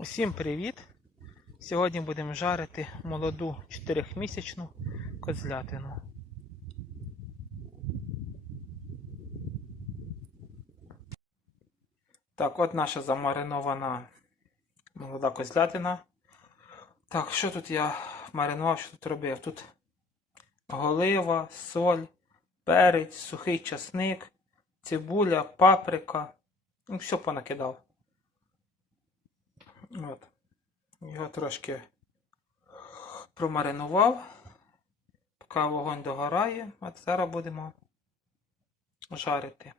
Усім привіт! Сьогодні будемо жарити молоду 4-місячну козлятину. Так, от наша замаринована молода козлятина. Так, що тут я маринував, що тут робив? Тут голива, соль, перець, сухий часник, цибуля, паприка. Ну, все понакидав. От. Його трошки промаринував, поки вогонь догорає, а зараз будемо жарити.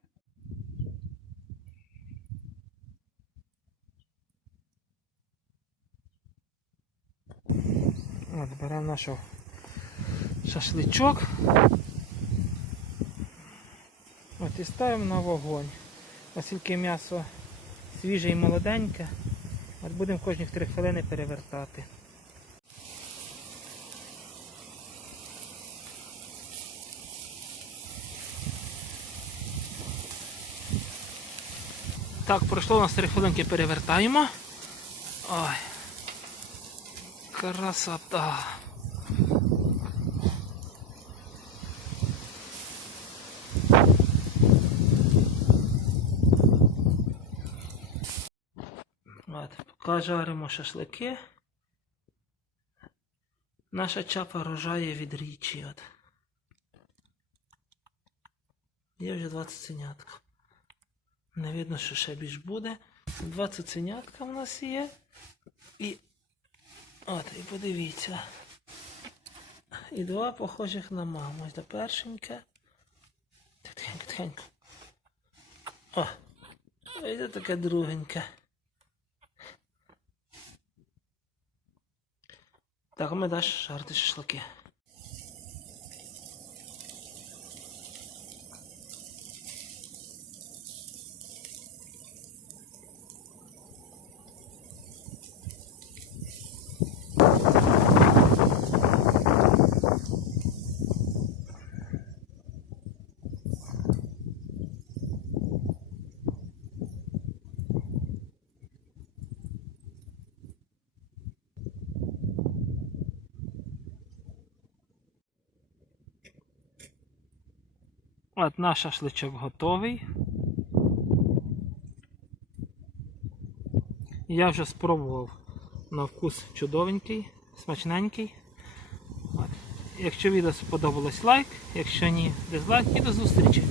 От, беремо наш шашличок. От і ставимо на вогонь. Оскільки м'ясо свіже і молоденьке, от будемо кожні 3 хвилини перевертати. Так, пройшло у нас 3 хвилинки перевертаємо. Ой. Красота. От, поки жаримо шашлики. Наша чапа рожає від річі. От. Є вже два цуценятка. Не видно, що ще більш буде. Два цуценятка в нас є. І. От, і подивіться. І два похожих на маму. Ось до першеньке. Тихенько, тихенько. О! І це таке другеньке. Таком этаж, жарты шашлыки. От наш шашличок готовий. Я вже спробував на вкус чудовенький, смачненький. Якщо відео сподобалось лайк, якщо ні, дизлайк і до зустрічі.